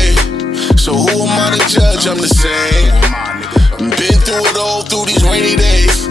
way. So who am I to judge? I'm the same. Been through it all through these rainy days.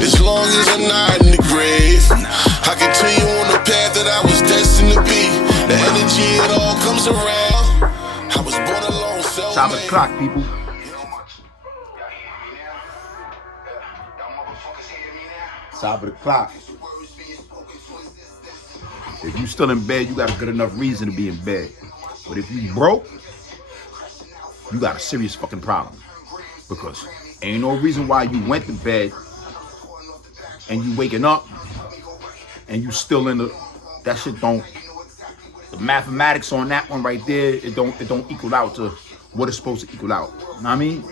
As long as I'm not in the grave, I continue on the path that I was destined to be. The energy, it all comes around. I was born alone, so Top of the clock, people. Top of the clock. If you still in bed, you got a good enough reason to be in bed. But if you broke, you got a serious fucking problem. Because ain't no reason why you went to bed and you waking up and you still in the, that shit don't, the mathematics on that one right there, it don't equal out to what it's supposed to equal out. You know what I mean?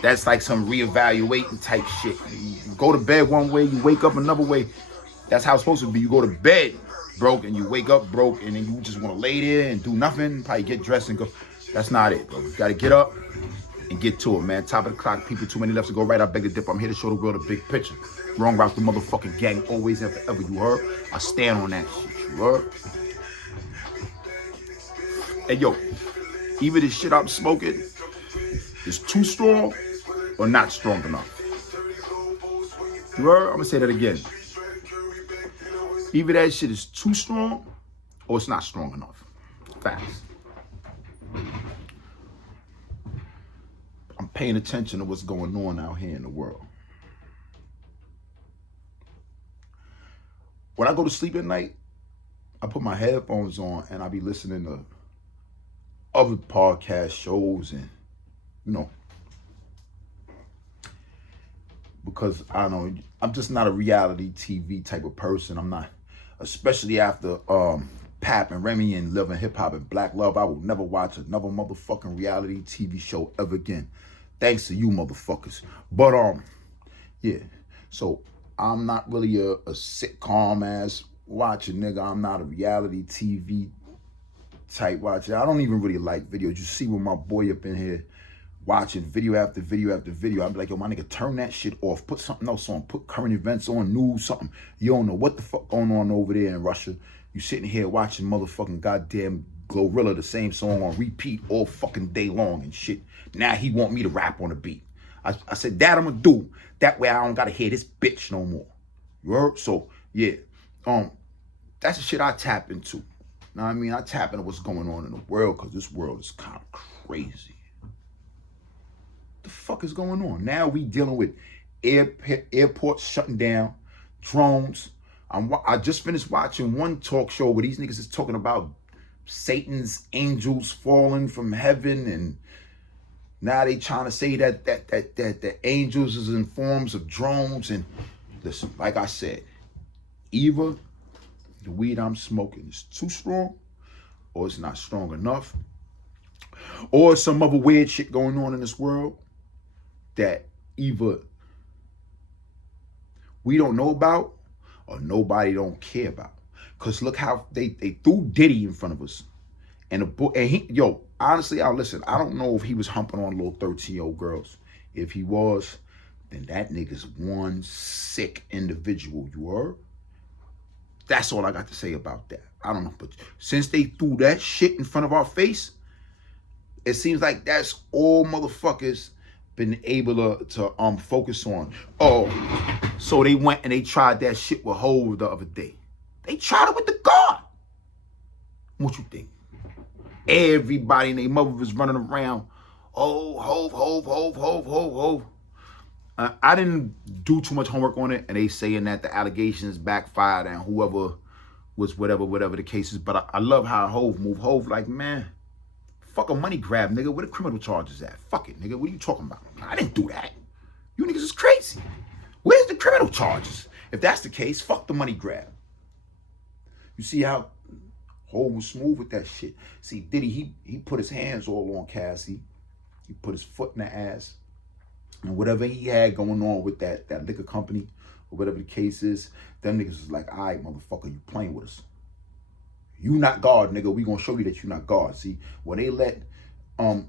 That's like some reevaluating type shit. You go to bed one way, you wake up another way. That's how it's supposed to be. You go to bed broke and you wake up broke and then you just want to lay there and do nothing, probably get dressed and go. That's not it, bro. You got to get up and get to it, man. Top of the clock, people. Too many left to go right. I beg to dip. I'm here to show the world a big picture. Wrong route, the motherfucking gang. Always and forever, you heard? I stand on that shit, you heard? Hey, yo. Either this shit I'm smoking is too strong or not strong enough. You heard? I'm going to say that again. Either that shit is too strong or it's not strong enough. Facts. I'm paying attention to what's going on out here in the world. When I go to sleep at night, I put my headphones on and I be listening to other podcast shows and, you know, because I don't know, I'm just not a reality TV type of person. I'm not, especially after Pap and Remy and Love and Hip Hop and Black Love. I will never watch another motherfucking reality TV show ever again. Thanks to you motherfuckers. But yeah. So I'm not really a sitcom ass watcher, nigga. I'm not a reality TV type watcher. I don't even really like videos. You see when my boy up in here watching video after video after video, I'd be like, yo, my nigga, turn that shit off. Put something else on. Put current events on, news, something. You don't know what the fuck going on over there in Russia. You sitting here watching motherfucking goddamn Glorilla, the same song on repeat all fucking day long and shit. Now he want me to rap on the beat. I said, that I'm gonna do. That way I don't gotta hear this bitch no more. You heard? So, yeah. That's the shit I tap into. You know what I mean? I tap into what's going on in the world because this world is kind of crazy. The fuck is going on? Now we dealing with airports shutting down, drones. I just finished watching one talk show where these niggas is talking about Satan's angels falling from heaven, and now they trying to say that the angels is in forms of drones. And listen, like I said, either the weed I'm smoking is too strong, or it's not strong enough, or some other weird shit going on in this world that either we don't know about or nobody don't care about. Cause look how they threw Diddy in front of us, and he, yo, honestly, listen, I don't know if he was humping on little 13-year-old girls. If he was, then that nigga's one sick individual. You heard? That's all I got to say about that. I don't know, but since they threw that shit in front of our face, it seems like that's all motherfuckers been able to focus on. Oh, so they went and they tried that shit with Hov the other day. They tried it with the God. What you think? Everybody and their mother was running around. Oh, Hov. I didn't do too much homework on it, and they saying that the allegations backfired and whoever was whatever the case is. But I love how Hov moved. Hov like, man, fuck a money grab, nigga. Where the criminal charges at? Fuck it, nigga. What are you talking about? I didn't do that. You niggas is crazy. Where's the criminal charges? If that's the case, fuck the money grab. You see how Hov was smooth with that shit. See, Diddy, he put his hands all on Cassie. He put his foot in the ass. And whatever he had going on with that liquor company, or whatever the case is, them niggas was like, all right, motherfucker, you playing with us. You not God, nigga. We gonna show you that you not God. See, when they let, I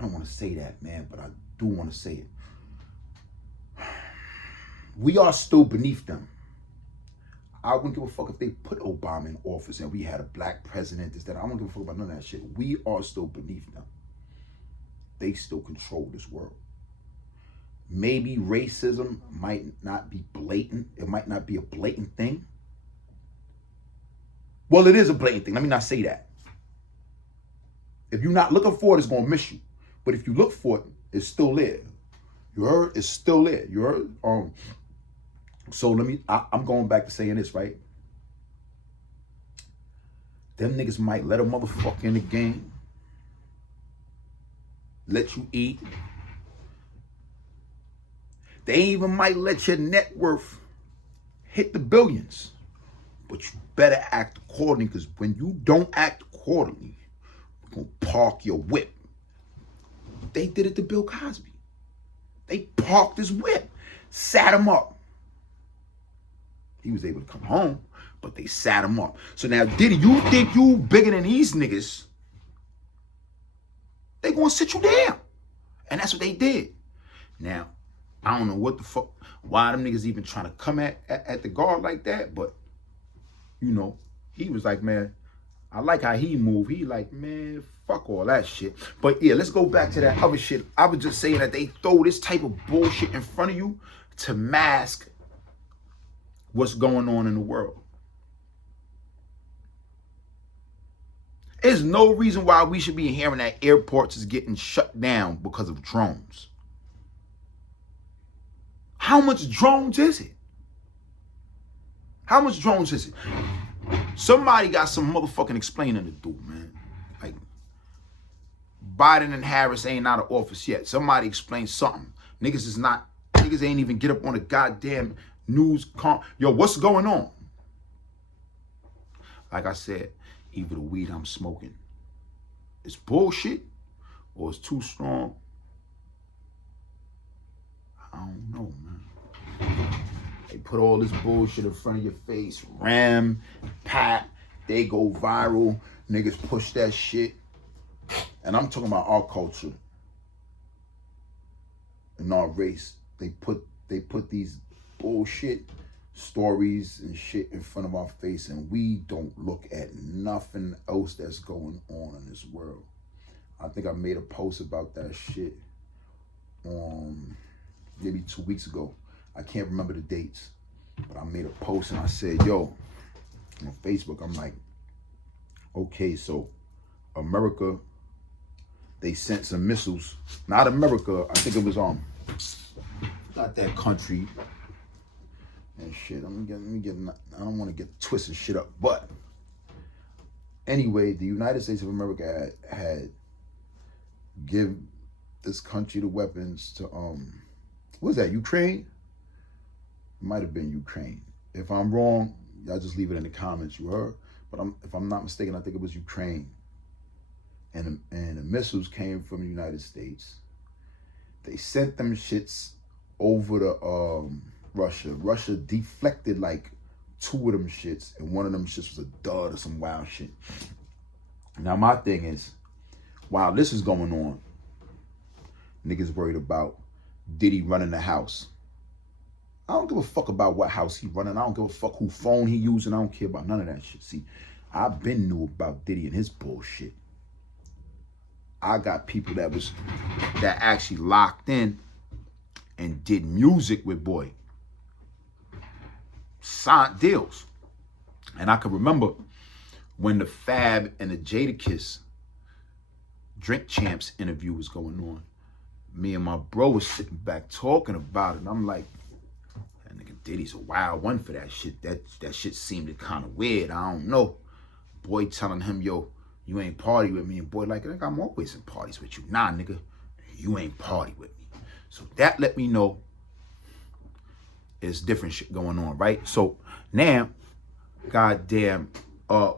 don't want to say that, man, but I do want to say it. We are still beneath them. I wouldn't give a fuck if they put Obama in office and we had a black president, this, that. I don't give a fuck about none of that shit. We are still beneath them. They still control this world. Maybe racism might not be blatant. It might not be a blatant thing. Well, it is a blatant thing. Let me not say that. If you're not looking for it, it's going to miss you. But if you look for it, it's still there. You heard? It's still there. You heard? So I'm going back to saying this, right? Them niggas might let a motherfucker in the game. Let you eat. They even might let your net worth hit the billions. But you better act accordingly, because when you don't act accordingly, we're going to park your whip. They did it to Bill Cosby. They parked his whip, sat him up. He was able to come home, but they sat him up. So now, Diddy, you think you bigger than these niggas? They gonna sit you down. And that's what they did. Now, I don't know what the fuck, why them niggas even trying to come at the guard like that, but, you know, he was like, man, I like how he moved. He like, man, fuck all that shit. But yeah, let's go back to that other shit. I was just saying that they throw this type of bullshit in front of you to mask what's going on in the world. There's no reason why we should be hearing that airports is getting shut down because of drones. How much drones is it? How much drones is it? Somebody got some motherfucking explaining to do, man. Like, Biden and Harris ain't out of office yet. Somebody explain something. Niggas ain't even get up on the goddamn news. Yo, what's going on? Like I said, either the weed I'm smoking is bullshit or it's too strong. I don't know, man. They put all this bullshit in front of your face. Ram, Pat, they go viral. Niggas push that shit. And I'm talking about our culture and our race. They put these bullshit stories and shit in front of our face, and we don't look at nothing else that's going on in this world. I think I made a post about that shit maybe 2 weeks ago. I can't remember the dates, but I made a post and I said, yo, on Facebook, I'm like, okay, so America, they sent some missiles. Not America, I think it was not that country and shit. I don't want to get twisted shit up, but anyway, the United States of America had give this country the weapons to what was that, Ukraine? It might have been Ukraine. If I'm wrong, y'all just leave it in the comments, you heard? But if I'm not mistaken, I think it was Ukraine. And the missiles came from the United States. They sent them shits over to Russia. Russia deflected like 2 of them shits, and one of them shits was a dud or some wild shit. Now my thing is, while this is going on, niggas worried about Diddy running the house. I don't give a fuck about what house he running. I don't give a fuck who phone he using. I don't care about none of that shit. See, I've been knew about Diddy and his bullshit. I got people that actually locked in and did music with boy. Signed deals. And I can remember when the Fab and the Jadakiss Drink Champs interview was going on. Me and my bro was sitting back talking about it. And I'm like, that nigga Diddy's a wild one for that shit. That shit seemed kind of weird. I don't know. Boy telling him, yo, you ain't party with me. And boy like, I'm always in parties with you. Nah, nigga, you ain't party with me. So that let me know there's different shit going on, right? So now, goddamn,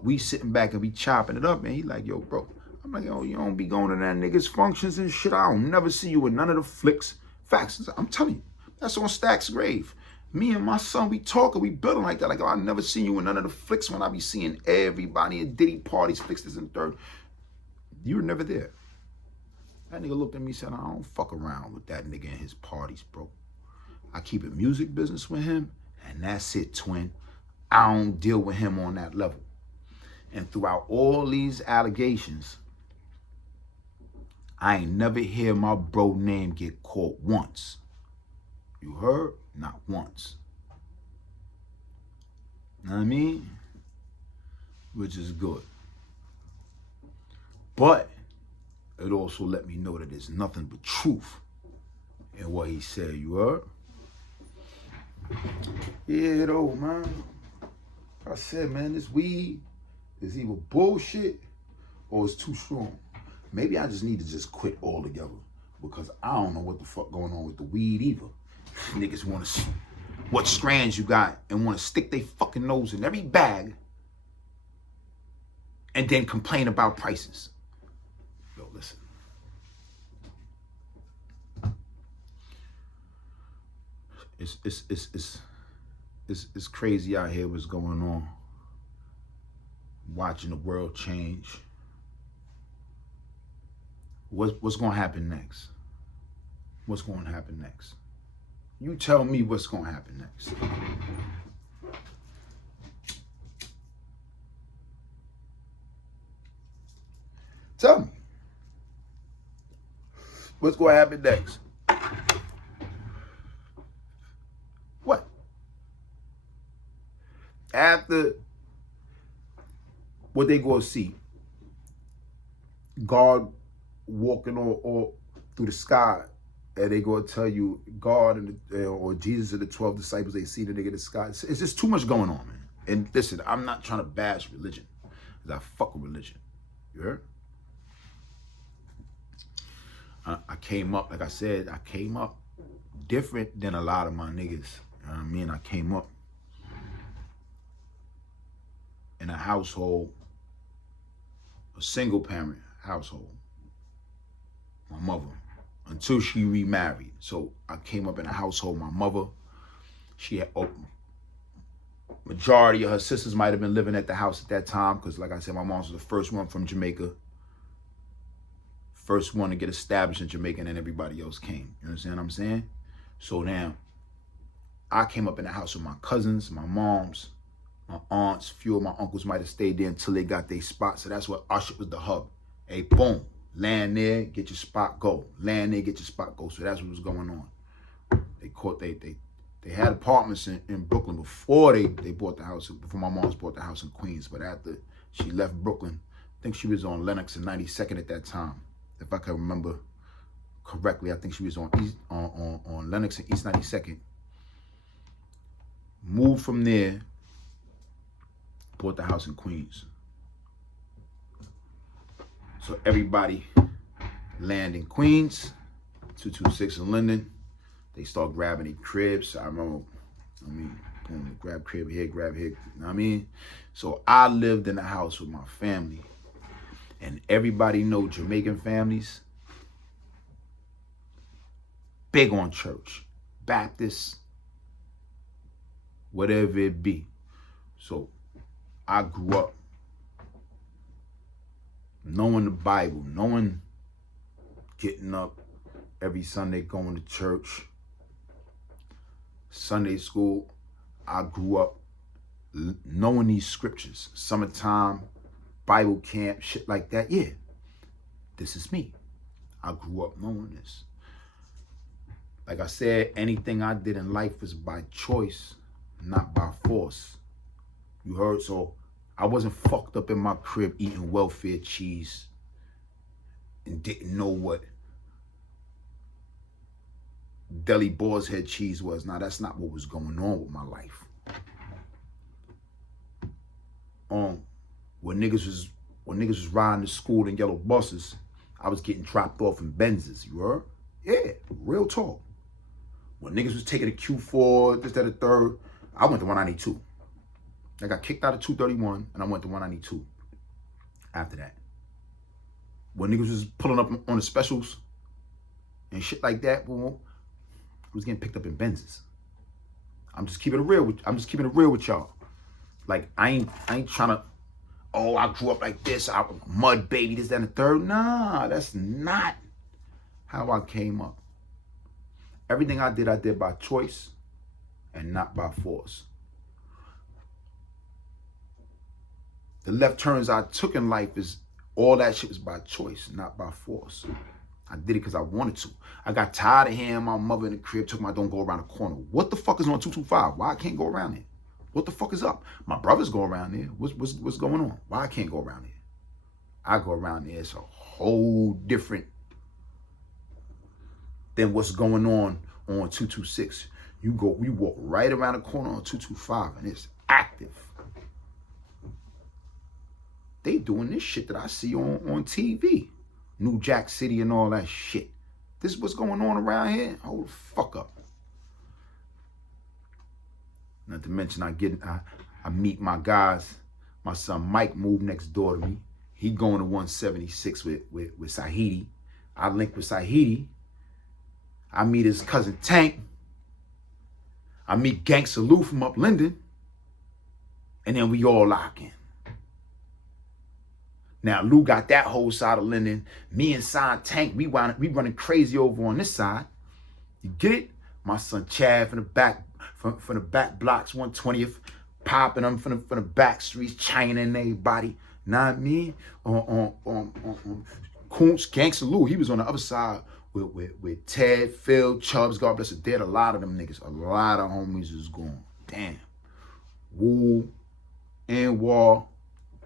we sitting back and we chopping it up, and he like, yo, bro. I'm like, yo, you don't be going to that nigga's functions and shit. I don't never see you in none of the flicks. Facts, I'm telling you, that's on Stack's grave. Me and my son, we talking, we building like that. Like, I never seen you in none of the flicks when I be seeing everybody in Diddy parties, flicks this and third. You were never there. That nigga looked at me and said, I don't fuck around with that nigga in his parties, bro. I keep a music business with him, and that's it, twin. I don't deal with him on that level. And throughout all these allegations, I ain't never hear my bro name get caught once. You heard? Not once. Know what I mean? Which is good. But it also let me know that there's nothing but truth in what he said. You heard? Yeah, though, man. I said, man, this weed is either bullshit or it's too strong. Maybe I just need to just quit altogether because I don't know what the fuck going on with the weed either. Niggas want to see what strands you got and want to stick their fucking nose in every bag and then complain about prices. Yo, listen. It's crazy out here what's going on. Watching the world change. What's going to happen next? What's going to happen next? You tell me what's going to happen next. Tell me. What's going to happen next? What? After what they going to see? God walking all through the sky, and they going to tell you God or Jesus and the 12 disciples, they see the nigga in the sky. It's just too much going on, man. And listen, I'm not trying to bash religion, because I fuck with religion. You heard? I came up, like I said, I came up different than a lot of my niggas. You know what I mean? I came up in a household, a single parent household. My mother, until she remarried. So I came up in a household, my mother, she had, majority of her sisters might have been living at the house at that time, because like I said, my mom was the first one from Jamaica. First one to get established in Jamaica, and then everybody else came. You understand what I'm saying? So now, I came up in the house with my cousins, my moms, my aunts. Few of my uncles might have stayed there until they got their spot. So that's what our shit was the hub. Hey, boom, land there, get your spot, go. Land there, get your spot, go. So that's what was going on. They had apartments in Brooklyn before they bought the house, before my mom's bought the house in Queens. But after she left Brooklyn, I think she was on Lenox and 92nd at that time. If I can remember correctly, I think she was on Lenox and East 92nd. Moved from there, bought the house in Queens. So everybody land in Queens, 226 in Linden. They start grabbing their cribs. I remember, boom, grab crib here, grab here. You know what I mean? So I lived in the house with my family. And everybody know Jamaican families, big on church, Baptist, whatever it be. So I grew up knowing the Bible, knowing getting up every Sunday, going to church, Sunday school. I grew up knowing these scriptures, summertime, Bible camp, shit like that. Yeah, this is me. I grew up knowing this. Like I said, anything I did in life was by choice, not by force. You heard? So I wasn't fucked up in my crib eating welfare cheese and didn't know what deli boar's head cheese was. Now, that's not what was going on with my life. When niggas was riding to school in yellow buses, I was getting dropped off in Benzes, you heard? Yeah, real talk. When niggas was taking a Q4, this, that, the third, I went to 192. I got kicked out of 231, and I went to 192 after that. When niggas was pulling up on the specials and shit like that, boom, was getting picked up in Benzes. I'm just keeping it real with y'all. Like, I ain't trying to, oh, I grew up like this, I was mud baby, this, that, and the third. Nah, that's not how I came up. Everything I did by choice and not by force. The left turns I took in life is all that shit was by choice, not by force. I did it because I wanted to. I got tired of hearing my mother in the crib talking about don't go around the corner. What the fuck is on 225? Why I can't go around there? What the fuck is up? My brothers go around there. What's going on? Why I can't go around there? I go around there. It's a whole different than what's going on 226. You walk right around the corner on 225 and it's active. They doing this shit that I see on TV. New Jack City and all that shit. This is what's going on around here? Hold the fuck up. Not to mention I meet my guys. My son Mike moved next door to me. He going to 176 with Sahidi. I link with Sahidi. I meet his cousin Tank. I meet Gangsta Lou from up Linden. And then we all lock in. Now Lou got that whole side of Linden. Me and Son Tank, we running crazy over on this side. You get it? My son Chad from the back, from the back blocks, 120th, popping them from the back streets, China and everybody. Not me. Koontz, Gangsta Lou, he was on the other side with Ted, Phil, Chubbs, God bless it. Dead. A lot of them niggas, a lot of homies is gone. Damn. Woo, Anwar,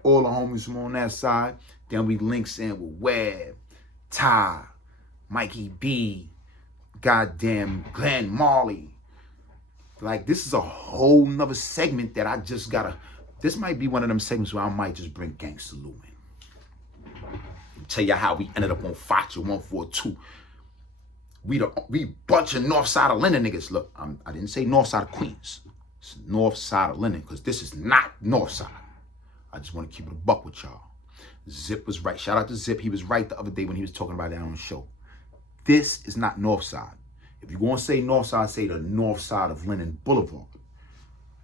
all the homies from on that side. Then we links in with Webb, Ty, Mikey B, goddamn Glenn Marley. Like, this is a whole nother segment that I just gotta, this might be one of them segments where I might just bring Gangsta Lou in. Tell you how we ended up on Facha 142. We bunch of north side of Linden niggas. Look, I didn't say north side of Queens. It's north side of Linden, because this is not north side. I just want to keep it a buck with y'all. Zip was right. Shout out to Zip. He was right the other day when he was talking about that on the show. This is not north side. If you're going to say north side, say the north side of Linden Boulevard.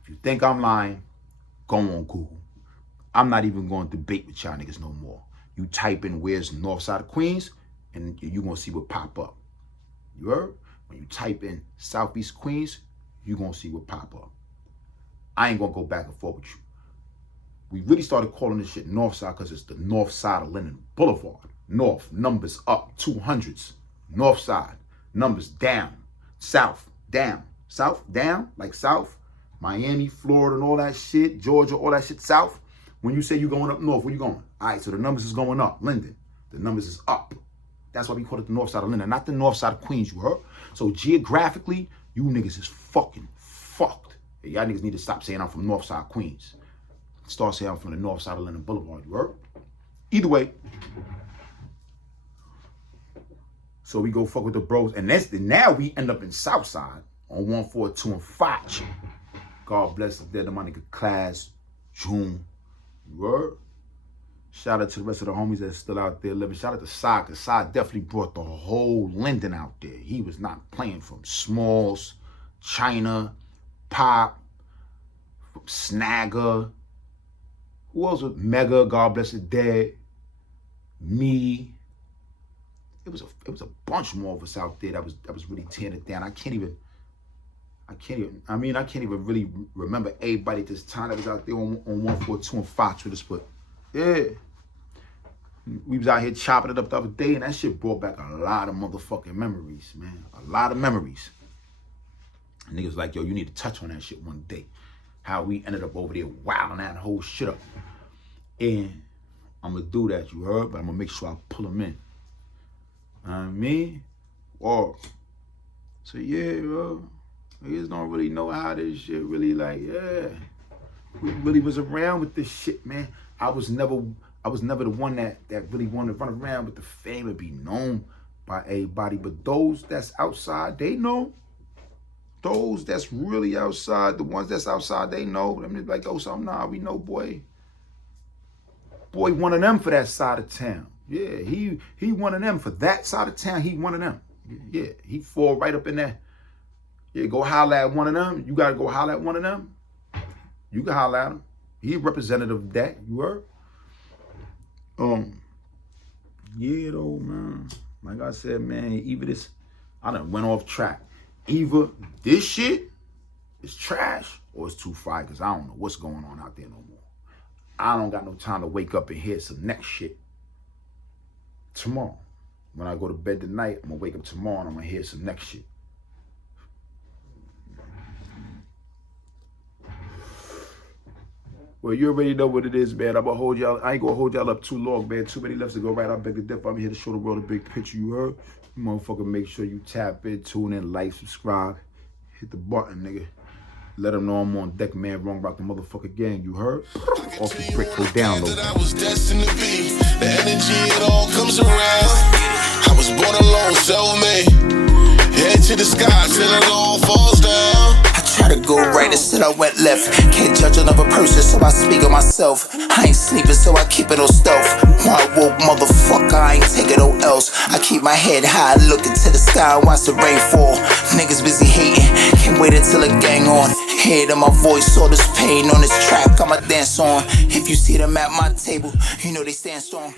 If you think I'm lying, go on Google. I'm not even going to debate with y'all niggas no more. You type in where's north side of Queens, and you're going to see what pop up. You heard? When you type in Southeast Queens, you're going to see what pop up. I ain't going to go back and forth with you. We really started calling this shit north side because it's the north side of Linden Boulevard. North, numbers up, 200s. North side, numbers down. South, down. South, down, like south. Miami, Florida, and all that shit. Georgia, all that shit, south. When you say you're going up north, where you going? All right, so the numbers is going up. Linden, the numbers is up. That's why we call it the north side of Linden, not the north side of Queens, you heard? So geographically, you niggas is fucking fucked. Y'all niggas need to stop saying I'm from north side Queens. Start saying I'm from the north side of Linden Boulevard, you heard? Either way. So we go fuck with the bros. And now we end up in south side on 142 and Foch. God bless the dead of my nigga Class, June. You heard? Shout out to the rest of the homies that's still out there living. Shout out to Sai, because Sai definitely brought the whole Linden out there. He was not playing from Smalls, China, Pop, Snagger. Who else was Mega, God bless the dead, me. It was a bunch more of us out there that was really tearing it down. I can't even really remember everybody at this time that was out there on 142 and Fox with us, but yeah. We was out here chopping it up the other day, and that shit brought back a lot of motherfucking memories, man. A lot of memories. And niggas like, yo, you need to touch on that shit one day. How we ended up over there wilding that whole shit up. And I'm going to do that, you heard? But I'm going to make sure I pull them in. You know what I mean? Or, so yeah, bro. Niggas don't really know how this shit really like, yeah. We really was around with this shit, man. I was never the one that really wanted to run around with the fame and be known by everybody. But those that's outside, they know. Those that's really outside, the ones that's outside, they know. Them like, oh, something, nah, we know, boy. Boy, one of them for that side of town. Yeah, he one of them for that side of town. He one of them. Yeah, he fall right up in there. Yeah, go holler at one of them. You gotta go holler at one of them. You can holler at him. He a representative of that. You heard? Yeah, though, man. Like I said, man, either this, I done went off track. Either this shit is trash or it's too fire, because I don't know what's going on out there no more. I don't got no time to wake up and hear some next shit tomorrow. When I go to bed tonight, I'm gonna wake up tomorrow and I'm gonna hear some next shit. Well, you already know what it is, man. I'm gonna hold y'all. I ain't gonna hold y'all up too long, man. Too many lefts to go right. I beg to differ. I'm here to show the world a big picture. You heard? You motherfucker, make sure you tap in, tune in, like, subscribe, hit the button, nigga. Let them know I'm on deck, man. Wrong about the motherfucker gang. You heard? Off the brick, go down low. I was destined to be. The energy, it all comes around. I was born alone, self-made. Head to the sky till it all falls down. Try to go right instead I went left. Can't judge another person, so I speak of myself. I ain't sleeping, so I keep it on stealth. When I woke, motherfucker, I ain't taking no else. I keep my head high, look into the sky and watch the rain fall. Niggas busy hating, can't wait until the gang on. Hear to my voice, all this pain on this track, I'ma dance on. If you see them at my table, you know they stand strong.